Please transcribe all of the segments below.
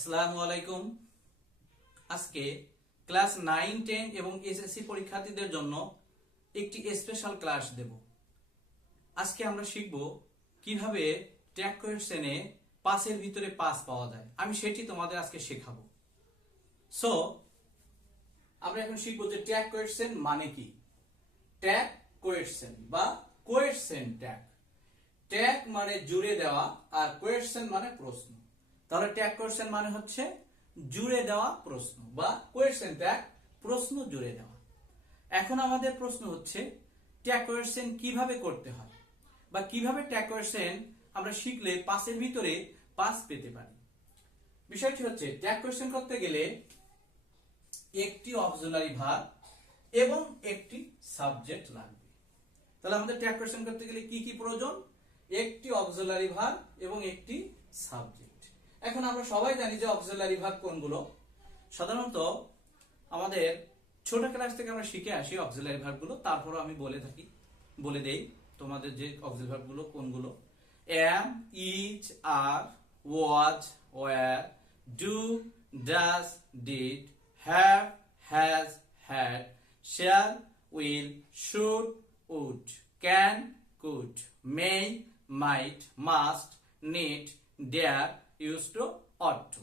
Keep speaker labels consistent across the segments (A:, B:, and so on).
A: আসসালামু আলাইকুম। আজকে ক্লাস নাইন, টেন এবং এসএসসি পরীক্ষার্থীদের জন্য একটি স্পেশাল ক্লাস দেব। আজকে আমরা শিখব কীভাবে ট্যাগ কোয়েশ্চেনে পাসের ভিতরে পাস পাওয়া যায়। আমি সেটি তোমাদের আজকে শেখাবো। সো আমরা এখন শিখব যে ট্যাগ কোয়েশ্চেন মানে কি? ট্যাগ কোয়েশ্চেন বা কোয়েশ্চেন ট্যাগ ট্যাগ মানে জুড়ে দেওয়া আর কোয়েশ্চেন মানে প্রশ্ন। তাহলে ট্যাগ কোয়েশ্চেন মানে হচ্ছে জুড়ে দেওয়া প্রশ্ন বা কোয়েশ্চেন ট্যাগ প্রশ্ন জুড়ে দেওয়া। এখন আমাদের প্রশ্ন হচ্ছে ট্যাগ কোয়েশ্চেন কীভাবে করতে হয়? বা কীভাবে ট্যাগ কোয়েশ্চেন আমরা শিখলে পাসের ভিতরে পাস পেতে পারি? বিষয়টি হচ্ছে ট্যাগ কোয়েশ্চেন করতে গেলে একটি অক্সিলারি ভার্ব এবং একটি সাবজেক্ট লাগবে। তাহলে আমাদের ট্যাগ কোয়েশ্চেন করতে গেলে কি কি প্রয়োজন? একটি অক্সিলারি ভার্ব এবং একটি সাবজেক্ট এখন আমরা সবাই জানি যে অক্সিলারি ভার্ব কোনগুলো। সাধারণত আমাদের ছোট ক্লাস থেকে আমরা শিখে আসি অক্সিলারি ভার্বগুলো তারপরও আমি বলে থাকি, বলে দেই তোমাদের যে অক্সিলারি ভার্বগুলো কোনগুলো। am is are was were do does did have has had shall will should would can could may might must need, dare used to ought to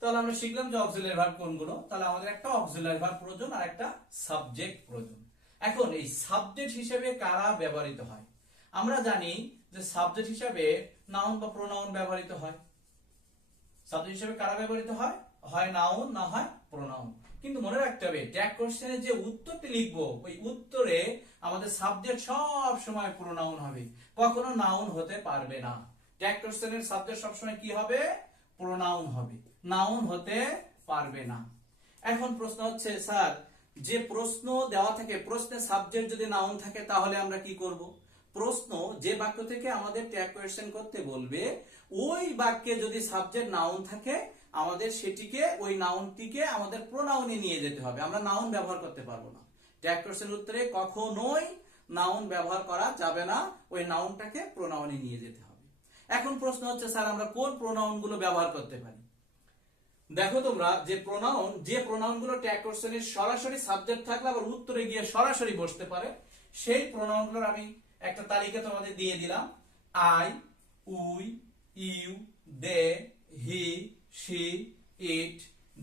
A: তাহলে আমরা শিখলাম যে অক্সিলারি ভার্ব কোনগুলো। তাহলে আমাদের একটা অক্সিলারি ভার্ব প্রয়োজন আর একটা সাবজেক্ট প্রয়োজন। এখন এই সাবজেক্ট হিসেবে কারা ব্যবহৃত হয়? আমরা জানি যে সাবজেক্ট নাউন বা প্রোনাউন ব্যবহৃত হয়। সাবজেক্ট হিসেবে কারা ব্যবহৃত হয়? হয় নাউন না হয় প্রোনাউন কিন্তু মনে রাখতে হবে ট্যাগ যে উত্তরটি লিখব, ওই উত্তরে আমাদের সাবজেক্ট সব সময় প্রোনাউন হবে। কখনো নাউন হতে পারবে না। ট্যাগ কোশ্চেনের সাবজেক্ট সবসময় কি হবে? প্রোনাউন হবে। নাউন হতে পারবে না। এখন প্রশ্ন হচ্ছে, স্যার, যে প্রশ্ন দেওয়া থাকে, প্রশ্নের সাবজেক্ট যদি নাউন থাকে, তাহলে আমরা কি করব? প্রশ্ন যে বাক্য থেকে আমাদের ট্যাগ কোয়েশ্চেন করতে বলবে, ওই বাক্যে যদি সাবজেক্ট নাউন থাকে, আমাদের সেটিকে, ওই নাউনটিকে আমাদের প্রোনাউনে নিয়ে যেতে হবে। আমরা নাউন ব্যবহার করতে পারব না। ট্যাগ উত্তরে কখনোই নাউন ব্যবহার করা যাবে না। ওই নাউনটাকে প্রোনাউনে নিয়ে যেতে হবে। এখন প্রশ্ন হচ্ছে, স্যার, আমরা কোন প্রোনাউনগুলো ব্যবহার করতে পারি? দেখো তোমরা, যে প্রোনাউন যে প্রোনাউনগুলো ট্যাগ সরাসরি সাবজেক্ট থাকলে আবার উত্তরে গিয়ে সরাসরি বসতে পারে। সেই প্রোনাউনগুলোর আমি একটা তালিকা তোমাদের দিয়ে দিলাম। I, we, you, they, he, she, it,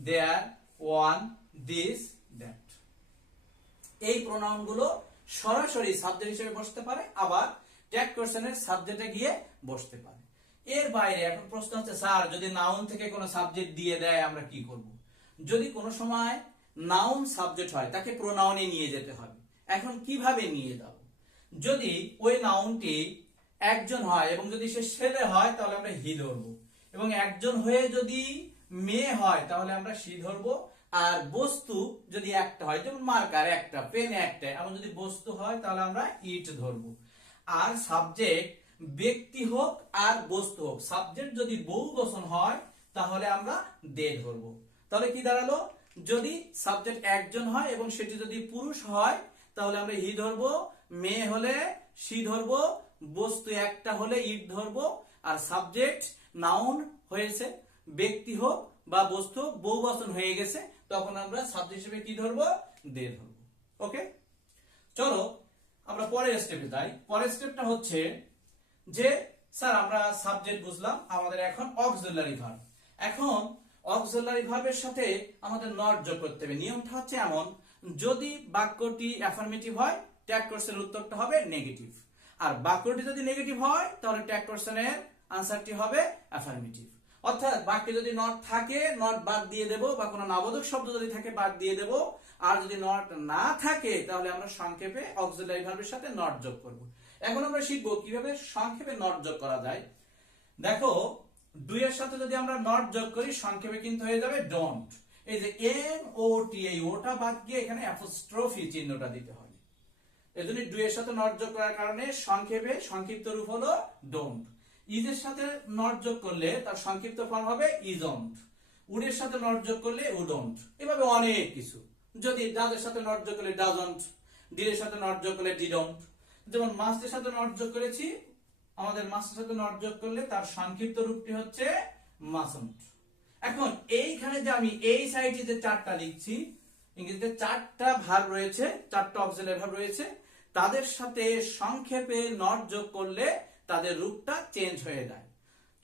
A: there, one, this, that. এই প্রোনাউনগুলো সরাসরি সাবজেক্ট হিসেবে বসতে পারে, আবার ট্যাগ কোশ্চেনের সাবজেক্টে গিয়ে বসতে পারে। এর বাইরে এখন প্রশ্ন হচ্ছে স্যার, যদি নাউন থেকে কোনো সাবজেক্ট দিয়ে দেয়, আমরা কি করব? যদি কোনো সময় নাউন সাবজেক্ট হয়, তাকে প্রোনাউনে নিয়ে যেতে হবে। এখন কীভাবে নিয়ে যাব? যদি ওই নাউনটি একজন হয় এবং যদি সে ছেলে হয়, তাহলে আমরা হি ধরবো। এবং একজন হয়ে যদি মেয়ে হয়, তাহলে আমরা সি ধরবো। আর বস্তু যদি একটা হয়, যেমন মার্কার একটা পেন একটা, এমন যদি বস্তু হয়, তাহলে আমরা ইট ধরবো। আর সাবজেক্ট ব্যক্তি হোক আর বস্তু হোক। সাবজেক্ট যদি বহু বচন হয় তাহলে আমরা দে ধরবো। তাহলে কি দাঁড়াল? যদি সাবজেক্ট একজন হয় এবং সেটি যদি পুরুষ হয় তাহলে আমরা হি ধরবো মেয়ে হলে সি ধরবো বস্তু একটা হলে ইট ধরবো আর সাবজেক্ট নাউন হয়েছে। ব্যক্তি হোক বা বস্তু হোক, বহু বচন হয়ে গেছে তখন আমরা সাবজেক্ট হিসেবে কি ধরবো? দে ধরবো। ওকে চলো আমরা পরের স্টেপে যাই। পরের স্টেপটা হচ্ছে যে, স্যার, আমরা সাবজেক্ট বুঝলাম, আমাদের এখন অক্সিলারি ভার্ব এখন অক্সিলারি ভার্বের সাথে আমাদের নট যোগ করতে হবে। নিয়মটা হচ্ছে এমন, যদি বাক্যটি অ্যাফার্মেটিভ হয় ট্যাগ কোশ্চেনের উত্তরটা হবে নেগেটিভ আর বাক্যটি যদি নেগেটিভ হয়, তাহলে ট্যাগ কোশ্চেনের আনসারটি হবে অ্যাফার্মেটিভ অর্থাৎ বাক্যে যদি নট থাকে নট বাদ দিয়ে দেব, বা কোনো নাবোধক শব্দ যদি থাকে, বাদ দিয়ে দেব। আর যদি নট না থাকে, তাহলে আমরা সংক্ষেপে অক্সিলারি ভার্বের সাথে নট যোগ করব। এখন আমরা শিখব কীভাবে সংক্ষেপে নট যোগ করা যায়। দেখো, দুইয়ের সাথে যদি আমরা নট যোগ করি, সংক্ষেপে কিন্তু হয়ে যাবে ডোন্ট এই যে এম ও টি এই ওটা বাদ গিয়ে এখানে অ্যাপোস্ট্রফি চিহ্নটা দিতে হবে এজন্য দুইয়ের সাথে নট যোগ করার কারণে সংক্ষেপে সংক্ষিপ্ত রূপ হলো ডোন্ট ইজের সাথে নট যোগ করলে তার সংক্ষিপ্ত ফর্ম হবে ইজন্ট উডের সাথে নট যোগ করলে উডন্ট এভাবে অনেক কিছু। যদি ডাজের সাথে নট যোগ করলে ডাজন্ট ডিরের সাথে নট যোগ করলে ডিডন্ট যেমন মাস্টের সাথে নট যোগ করেছি, আমাদের মাস্টের সাথে নট যোগ করলে তার সংক্ষিপ্ত রূপটি হচ্ছে মাসন্ট এখন এইখানে যে আমি এই সাইডে যে চারটা লিখছি, ইংরেজিতে চারটা ভার রয়েছে, চারটা অক্সিলারি ভার রয়েছে, তাদের সাথে সংক্ষেপে নট যোগ করলে তাদের রূপটা চেঞ্জ হয়ে যায়।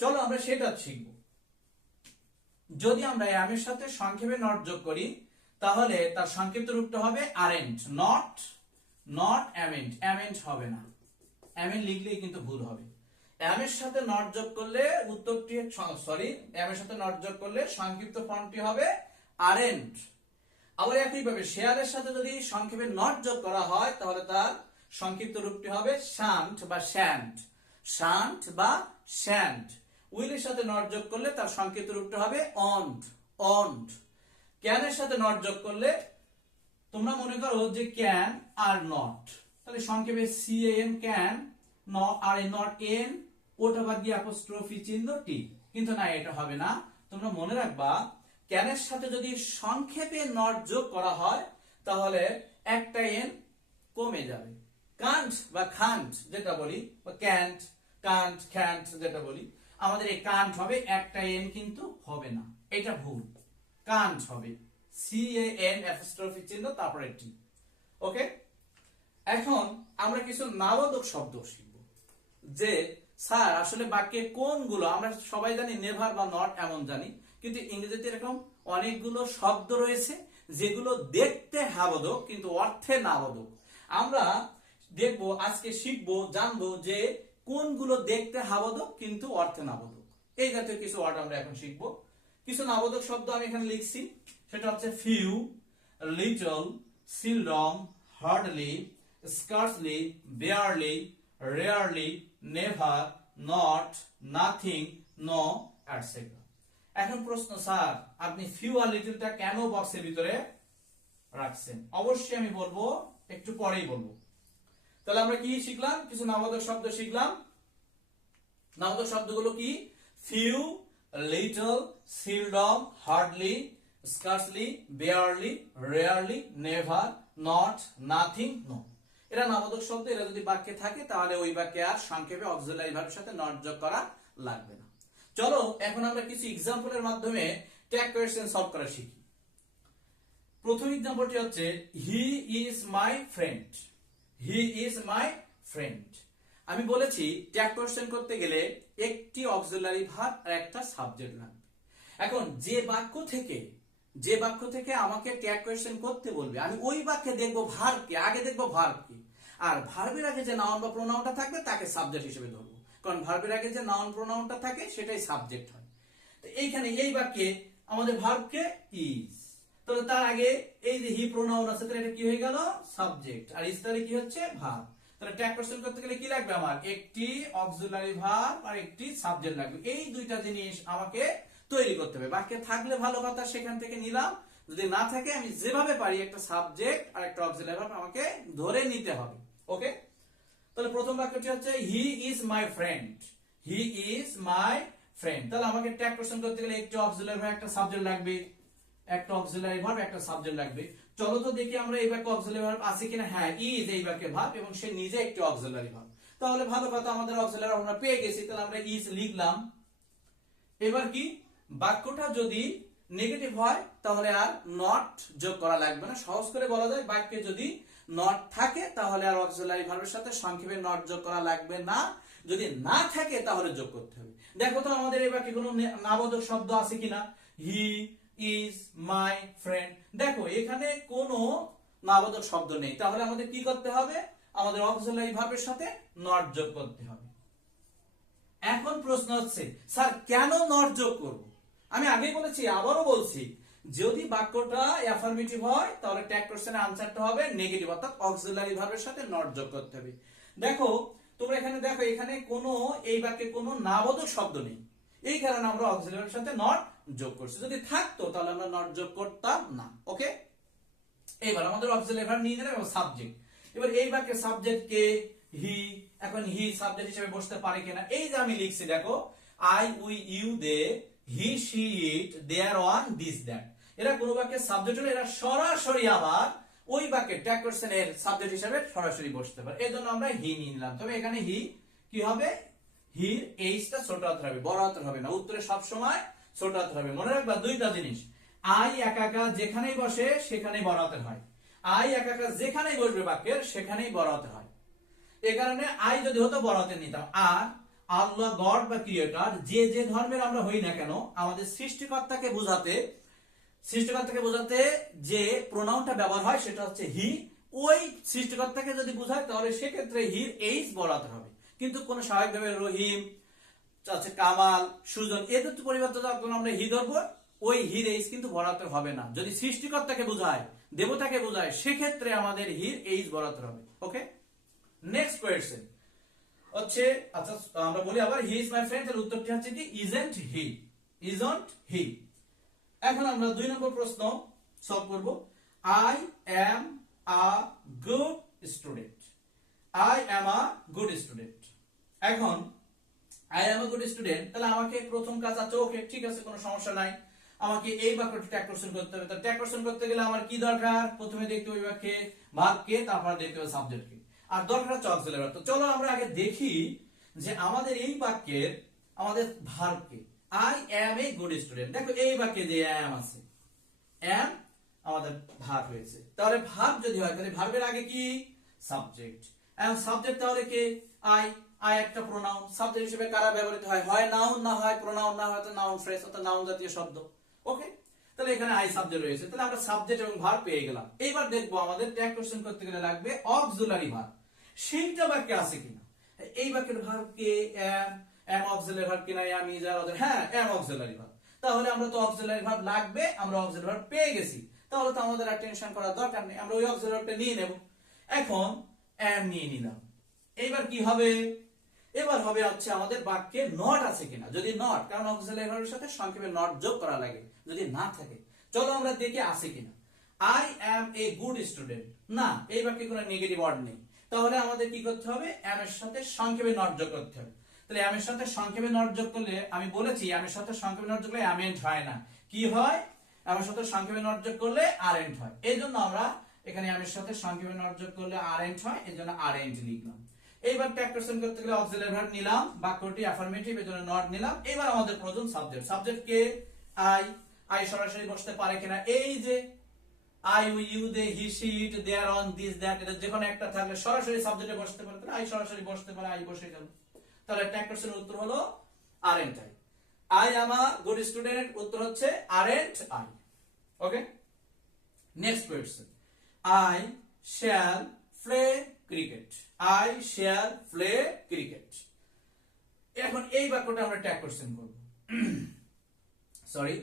A: চলো আমরা সেটা শিখব। যদি আমরা এর সাথে সংক্ষেপে নট যোগ করি, তাহলে তার সংক্ষিপ্ত রূপটা হবে aren't not not amn't amn't হবে না। অ্যামেন্ট লিখলেই কিন্তু ভুল হবে। অ্যাম এর সাথে নট যোগ করলে উত্তরটি সরি অ্যাম এর সাথে নট যোগ করলে সংক্ষিপ্ত ফর্মটি হবে আরেন্ট আবার একই একইভাবে শেয়ারের সাথে যদি সংক্ষেপে নট যোগ করা হয়, তাহলে তার সংক্ষিপ্ত রূপটি হবে শান্ট বা শ্যান্ট শান্ট বা শ্যান্ট উইলের সাথে নট যোগ করলে তার সংক্ষিপ্ত রূপটা হবে অন্ট অন্ট ক্যানের সাথে নট যোগ করলে তোমরা মনে করো যে ক্যান আর নট তাহলে সংক্ষেপে সি এন ক্যান আর এ নট এন ওটা বাদ দিয়ে অ্যাপোস্ট্রফি চিহ্ন টি কিন্তু না, এটা হবে না। তোমরা মনে রাখবা ক্যানের সাথে যদি সংক্ষেপে নট যোগ করা হয়, তাহলে একটা এন কমে যাবে। কান্ট বা খান্ট যেটা বলি, বা ক্যান্ট কান্ট খ্যান্ট যেটা বলি, আমাদের এই কান্ট হবে, একটা এন কিন্তু হবে না। এটা ভুল। কান্ট হবে। সি এ এন অ্যাপোস্ট্রফি চিহ্ন, তারপরে টি ওকে এখন আমরা কিছু নাবাদক শব্দ শিখব, যে, স্যার, আসলে বাক্যে কোনগুলো, আমরা সবাই জানি নেভার বা নট এমন জানি, কিন্তু ইংরেজিতে এরকম অনেকগুলো শব্দ রয়েছে, যেগুলো দেখতে হাবদক কিন্তু অর্থে নাবাদক আমরা দেখব, আজকে শিখব, জানব যে কোনগুলো দেখতে হাবোধক কিন্তু অর্থে নাবোধক এই জাতীয় কিছু ওয়ার্ড আমরা এখন শিখব। কিছু নাবোধক শব্দ আমি এখানে লিখছি, সেটা হচ্ছে few little seldom hardly scarcely, barely, rarely, never, not, nothing, no, etc. এখন প্রশ্ন স্যার আপনি ফিউ আর লিটলটা কেন বক্সের ভিতরে রাখছেন? অবশ্যই আমি বলব একটু পরেই বলব। তাহলে আমরা কি শিখলাম? কিছু নামোদক শব্দ শিখলাম। নামোদক শব্দগুলো কি? Few little seldom hardly scarcely barely rarely never not nothing no এরা নামোদক শব্দ, এরা যদি বাক্যে থাকে, তাহলে ওই বাক্যে আর সংক্ষেপে অক্সিলারি ভাবের সাথে নট যোগ করা লাগবে না। চলো, এখন আমরা কিছু এক্সাম্পলের মাধ্যমে ট্যাগ কোয়েশ্চেন সলভ করা শিখি। প্রথম এক্সাম্পলটি হচ্ছে he is my friend he is my friend আমি বলেছি ট্যাগ কোয়েশ্চেন করতে গেলে একটি অক্সিলারি ভাব আর একটা সাবজেক্ট লাগবে। এখন, যে বাক্য থেকে যে বাক্য থেকে আমাকে ট্যাগ কোয়েশ্চেন করতে বলবে। আমি ওই বাক্যে দেখব ভার্বকে আগে দেখব ভার্বকে আর ভার্বের আগে যে নাউন বা প্রোনাউনটা থাকবে, তাকে সাবজেক্ট হিসেবে ধরবো। কারণ ভার্বের আগে যে নাউন প্রোনাউনটা থাকে, সেটাই সাবজেক্ট হয়। তো এইখানে এই বাক্যে আমাদের ভার্বকে ইজ তাহলে তার আগে এই যে হি প্রোনাউন আছে, তাহলে এটা কি হয়ে গেল? সাবজেক্ট আর ইজ তাহলে কি হচ্ছে? ভার্ব তাহলে ট্যাগ কোশ্চেন করতে গেলে কি লাগবে আমার? একটি অক্সিলারি ভার্ব আর একটি সাবজেক্ট লাগবে। এই দুইটা জিনিস আমাকে তৈরি করতে হবে। বাক্যে থাকলে ভালো কথা সেখান থেকে নিলাম। যদি না থাকে, আমি যেভাবে পারি একটা সাবজেক্ট আর একটা ভার্ব আমাকে ধরে নিতে হবে। ওকে তাহলে প্রথম বাক্যটি হচ্ছে he is my friend he is my friend তাহলে আমাকে ট্যাগ কোশ্চেন করতে গেলে একটি অক্সিলারি ভার্ব একটা সাবজেক্ট লাগবে। একটা অক্সিলারি ভার্ব একটা সাবজেক্ট লাগবে। চলো তো দেখি আমরা এই বাক্যে অক্সিলারি ভার্ব আছে কিনা। হ্যাঁ ইজ এই বাক্যে ভার্ব এবং সে নিজে একটি অক্সিলারি ভার্ব তাহলে ভালো কথা আমাদের অক্সিলারি আমরা পেয়ে গেছি। তাহলে আমরা ইজ লিখলাম। এবার কি? বাক্যটা যদি নেগেটিভ হয়, তাহলে আর নট যোগ করা লাগবে না। সহজ করে বলা যায়, বাক্যে যদি নট থাকে, তাহলে আর অক্সিলারি ভার্বের সাথে সংক্ষেপে নট যোগ করা লাগবে না। যদি না থাকে, তাহলে যোগ করতে হবে। দেখো তো আমাদের এই বাক্যে কোনো নাবোধক শব্দ আছে কিনা? হি ইজ মাই ফ্রেন্ড দেখো, এখানে কোনো নাবোধক শব্দ নেই। তাহলে আমাদের কি করতে হবে? আমাদের অক্সিলারি ভার্বের সাথে নট যোগ করতে হবে। এখন প্রশ্ন হচ্ছে, স্যার, কেন নট যোগ করব? আমি আগেই বলেছি, আবারও বলছি, যদি বাক্যটা অ্যাফার্মেটিভ হয়, তাহলে ট্যাগ কোশ্চেনের আনসারটা হবে নেগেটিভ অর্থাৎ অক্সিলারি ভার্বের সাথে নট যোগ করতে হবে। দেখো, তোমরা এখানে দেখো, এখানে কোনো, এই বাক্যে কোনো নাবোধক শব্দ নেই। এই কারণে আমরা অক্সিলারির সাথে নট যোগ করছি। যদি থাকতো, তাহলে আমরা নট যোগ করতাম না ওকে এবার আমাদের অক্সিলারি ভার্ব নিয়ে এবং সাবজেক্ট এবার এই বাক্যের সাবজেক্ট কে হি এখন হি সাবজেক্ট হিসেবে বসতে পারে কিনা, এই যে আমি লিখছি, দেখো I we you they he she it there one this that এরা কোন বাক্যের সাবজেক্ট হলে এরা সরাসরি আবার ওই বাক্যের ট্যাগ কোশ্চেন এর সাবজেক্ট হিসেবে সরাসরি বসতে পারে। এই জন্য আমরা হি নিয়ে নিলাম। তবে এখানে হি কি হবে? হির এইচটা ছোট হাতের হবে, বড় হাতের হবে না। উত্তরে সব সময় ছোট হাতের হবে। মনে রাখবা দুইটা জিনিস। আই একা একা যেখানেই বসে, সেখানেই বড় হাতের হয়। আই একা একা যেখানেই বসবে বাক্যের, সেখানেই বড় হাতের হয়। এ কারণে আই যদি হতো বড় হাতে নিতাম। আর আল্লাহ গড বা ক্রিয়েটার, যে যে ধর্মের আমরা হই না কেন, আমাদের সৃষ্টিকর্তাকে বোঝাতে সৃষ্টিকর্তাকে বোঝাতে যে প্রোনাউনটা ব্যবহার হয় সেটা হচ্ছে হি। ওই সৃষ্টিকর্তাকে যদি বোঝায়, তাহলে সেক্ষেত্রে হির এইচ বড়াতে হবে। কিন্তু কোন স্বাভাবিকভাবে রহিম আছে কামাল, সুজন, এদের তো পরিবর্তে যখন আমরা হি ধরবো, ওই হির এইচ কিন্তু বড়াতে হবে না। যদি সৃষ্টিকর্তাকে বোঝায়, দেবতাকে বোঝায়, সেক্ষেত্রে আমাদের হির এইচ বড়াতে হবে। ওকে? নেক্সট কোয়েশ্চেন হচ্ছে আচ্ছা আমরা বলি আবার হি ইজ মাই ফ্রেন্ড এর উত্তরটি হচ্ছে কি? ইজেন্ট হি ইজন্ট হি এখন আমরা দুই নম্বর প্রশ্ন সলভ করব। I am a good student I am a good student এখন I am a good student তাহলে আমাকে প্রথম কাজ আছে ওকে ঠিক আছে, কোনো সমস্যা নাই। আমাকে এই বাক্যটি কোশ্চেন করতে হবে। তো কোশ্চেন করতে গেলে আমার কি দরকার? প্রথমে দেখতে হবে বাক্যে ভাবকে তারপর দেখতে হবে সাবজেক্টকে আর দরকার হচ্ছে অক্সিলারি তো চলো আমরা আগে দেখি যে আমাদের এই বাক্যের আমাদের ভার্বকে। I am a good student দেখো এই বাক্যে যে অ্যাম আছে। অ্যাম আমাদের ভার্ব হয়েছে তাহলে ভার্ব যদি হয়, তাহলে ভার্বের আগে কি? সাবজেক্ট এখন সাবজেক্ট তাহলে কে? আই আই একটা প্রোনাউন সাবজেক্ট হিসেবে কারা ব্যবহৃত হয়? হয় নাউন না হয় প্রোনাউন না হয় তো নাউন ফ্রেজ অর্থাৎ নাউন জাতীয় শব্দ। ওকে তাহলে এখানে আই সাবজেক্ট রয়েছে। তাহলে আমরা সাবজেক্ট এবং ভার্ব পেয়ে গেলাম। এবার দেখব আমাদের ট্যাগ কোশ্চেন করতে গেলে লাগবে অক্সিলারি ভার্ব সেইটা বাক্যে আছে কিনা? এই বাক্যের ভার্ব কে এম এম অক্সিলারি ভার্ব কিনা এম ইজ আর হ্যাঁ এম অক্সিলারি ভার্ব তাহলে আমরা তো অক্সিলারি ভার্ব লাগবে, আমরা অক্সিলারি ভার্ব পেয়ে গেছি। তাহলে তো আমাদের আর টেনশন করার দরকার নেই, আমরা ওই অক্সিলারি ভার্বটা নিয়ে নেব। এখন এম নিয়ে নিলাম। এবার কি হবে? এবার হবে হচ্ছে আমাদের বাক্যে নট আছে কিনা। যদি নট কারণ অক্সিলারি ভার্বের সাথে সংক্ষেপে নট যোগ করা লাগে, যদি না থাকে। চলো আমরা দেখে আছে কিনা। I am a good student না, এই বাক্যে কোনো নেগেটিভ ওয়ার্ড নেই। তাহলে আমাদের কি করতে হবে? এম এর সাথে সংক্ষেপে নট যোগ করতে হবে। তাহলে এম এর সাথে সংক্ষেপে নট যোগ করলে, আমি বলেছি এম এর সাথে সংক্ষেপে নট যোগ করলে অ্যামেন্ট হয় না। কি হয়? এম এর সাথে সংক্ষেপে নট যোগ করলে আরেন্ট হয়। এই জন্য আমরা এখানে এম এর সাথে সংক্ষেপে নট যোগ করলে আরেন্ট হয়। এই জন্য আরেন্ট লিখলাম। এইবার ট্যাগ কোশ্চেন করতে গেলে অক্সিলারি ভার্ব নিলাম, বাক্যটি অ্যাফার্মেটিভ এর জন্য নট নিলাম। এবার আমাদের প্রথম সাবজেক্ট সাবজেক্ট কে আই আই সরাসরি বসতে পারে কিনা? এই যে I we you they he she it there one this that এটা যে কোনো একটা থাকলে সরাসরি সাবজেক্টে বসতে পারে, তাহলে আই সরাসরি বসতে পারে আই বসে গেল। তাহলে ট্যাগ কোশ্চেনের উত্তর হলো aren't I I am a good student উত্তর হচ্ছে aren't I okay next question I shall play cricket I shall play cricket এখন এই বাক্যটা আমরা ট্যাগ কোশ্চেন করব। Sorry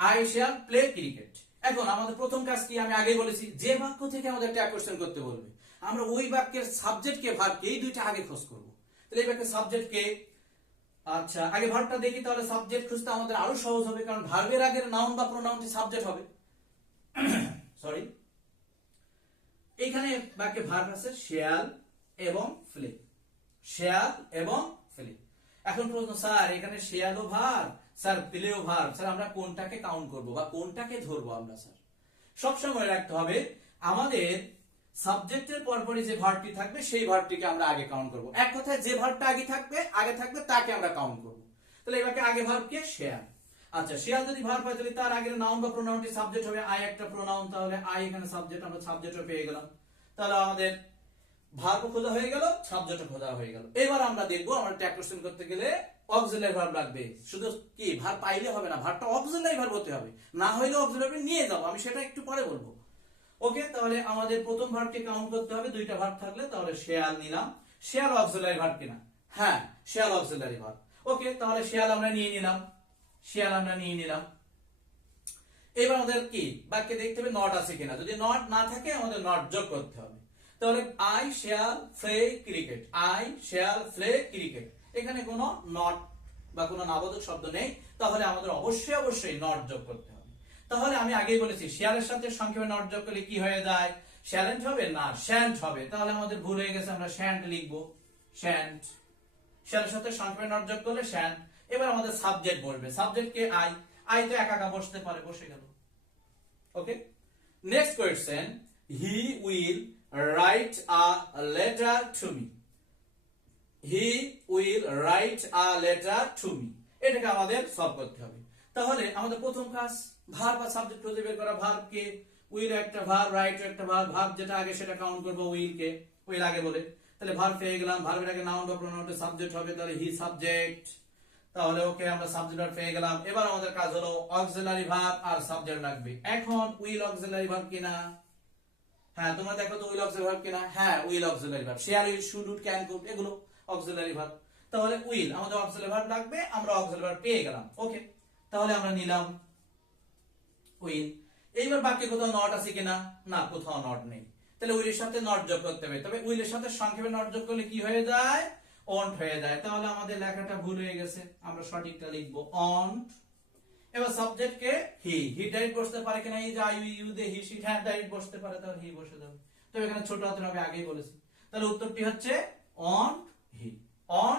A: I shall play cricket এখন আমাদের প্রথম কাজ কি? আমি আগে বলেছি, যে বাক্য থেকে আমাদের ট্যাগ কোশ্চেন করতে বলবে, আমরা ওই বাক্যের সাবজেক্ট সাবজেক্টকে ভার্বকে এই দুইটা আগে খোঁজ করব। তাহলে এই বাক্যের সাবজেক্টকে আচ্ছা আগে ভার্বটা দেখি, তাহলে সাবজেক্ট খুঁজতে আমাদের আরও সহজ হবে, কারণ ভার্বের আগের নাউন বা প্রোনাউনটি সাবজেক্ট হবে। সরি এখানে বাক্যে ভার্ব আছে শেয়াল এবং ফ্লে শেয়াল এবং ফ্লে এখন প্রশ্ন, স্যার, এখানে শেয়ালও ভার স্যার ফ্লেও ভার স্যার, আমরা কোনটাকে কাউন্ট করব বা কোনটাকে ধরবো আমরা, স্যার? সবসময় রাখতে হবে, আমাদের সাবজেক্টের পরপরই যে ভার্বটি থাকবে, সেই ভার্বটিকে আমরা আগে কাউন্ট করব। এক কথায় যে ভার্বটা আগে থাকবে আগে থাকবে, তাকে আমরা কাউন্ট করব। তাহলে এবারে আগে ভার্ব কে শেয়াল আচ্ছা শেয়াল যদি ভার্ব হয়, তাহলে তার আগের নাউন বা প্রোনাউনটি সাবজেক্ট হবে আই একটা প্রোনাউন তাহলে আই এখানে সাবজেক্ট আমরা সাবজেক্টও পেয়ে গেলাম। তাহলে আমাদের ভার্ব খোঁজা হয়ে গেল সাবজেক্ট খোঁজা হয়ে গেল। এবার আমরা দেখব আমরা ট্যাগ কোশ্চেন করতে গেলে অক্সিলারি ভার্ব লাগবে। শুধু কি ভার্ব পাইলে হবে না ভার্বটা অক্সিলারি ভার্ব হতে হবে। না হইলে অক্সিলারি নিয়ে যাব, আমি সেটা একটু পরে বলব। ওকে, তাহলে আমাদের প্রথম ভার্বটি কাউন্ট করতে হবে, দুইটা ভার্ব থাকলে, তাহলে শেয়াল নিলাম। শেয়াল অক্সিলারি ভার্ব কিনা? হ্যাঁ শেয়াল অক্সিলারি ভার্ব ওকে, তাহলে শেয়াল আমরা নিয়ে নিলাম। শেয়াল আমরা নিয়ে নিলাম। এবার আমাদের কি, বাক্যে দেখতে হবে নট আছে কিনা। যদি নট না থাকে, আমাদের নট যোগ করতে হবে। তাহলে I shall play cricket I shall play cricket এখানে কোনো নট বা কোনো নাবোধক শব্দ নেই, তাহলে আমাদের অবশ্যই অবশ্যই নট যোগ করতে হবে। তাহলে আমি আগেই বলেছি শেয়ালের সাথে সংক্ষেপে নট যোগ করলে কি হয়ে যায়? শ্যালেন্ট হবে? না শ্যান্ট হবে। তাহলে আমাদের ভুল হয়ে গেছে, আমরা শ্যান্ট লিখব। শ্যান্ট শেয়ালের সাথে সংক্ষেপে নট যোগ করলে শ্যান্ট এবার আমাদের সাবজেক্ট বলবে। সাবজেক্ট কে আই আই তো একা একা বসতে পারে, বসে গেল। Okay next question he will write a letter to me he will write a letter to me এটাকে আমাদের সলভ করতে হবে। তাহলে আমাদের প্রথম কাজ ভার বা সাবজেক্ট খুঁজে বের করা। ভার্ব কে উইল একটা ভার রাইট একটা ভার ভার্ব যেটা আগে সেটা কাউন্ট করব উইল কে। উইল আগে বলে। তাহলে ভার্ব পেয়ে গেলাম। ভার্বের আগে নাউন বা প্রোনাউনের সাবজেক্ট হবে, তাহলে হি সাবজেক্ট তাহলে ওকে আমরা সাবজেক্ট ভার্ব পেয়ে গেলাম। এবার আমাদের কাজ হলো অক্সিলারি ভার্ব আর সাবজেক্ট লাগবে। এখন উইল অক্সিলারি ভার্ব কিনা? হ্যাঁ তোমরা দেখো তো উইল অক্সিলারি ভার্ব কিনা? হ্যাঁ will auxiliary verb shall will should would can could এগুলো অক্সিলারি ভার্ব তাহলে উইল, আমাদের অক্সিলারি ভার্ব লাগবে, আমরা অক্সিলারি ভার্ব পেয়ে গেলাম। ওকে তাহলে আমরা নিলাম উইল। এইবার বাক্যে কোথাও নট আছে কিনা? না, কোথাও নট নেই। তাহলে উইলের সাথে নট যোগ করতে হবে। তবে উইলের সাথে সংক্ষেপে নট যোগ করলে কি হয়ে যায়? অন্ট হয়ে যায়। তাহলে আমাদের লেখাটা ভুল হয়ে গেছে। আমরা সঠিকটা লিখব অন্ট এবার সাবজেক্ট কে হি হি ডাইরেক্ট বসতে পারে কিনা, এই যে I you they, he she হ্যাঁ ডাইরেক্ট বসতে পারে, তাহলে হি বসে যাবে। তো এখানে ছোট হাতের হবে, আগেই বলেছি। তাহলে উত্তরটি হচ্ছে অন হি অন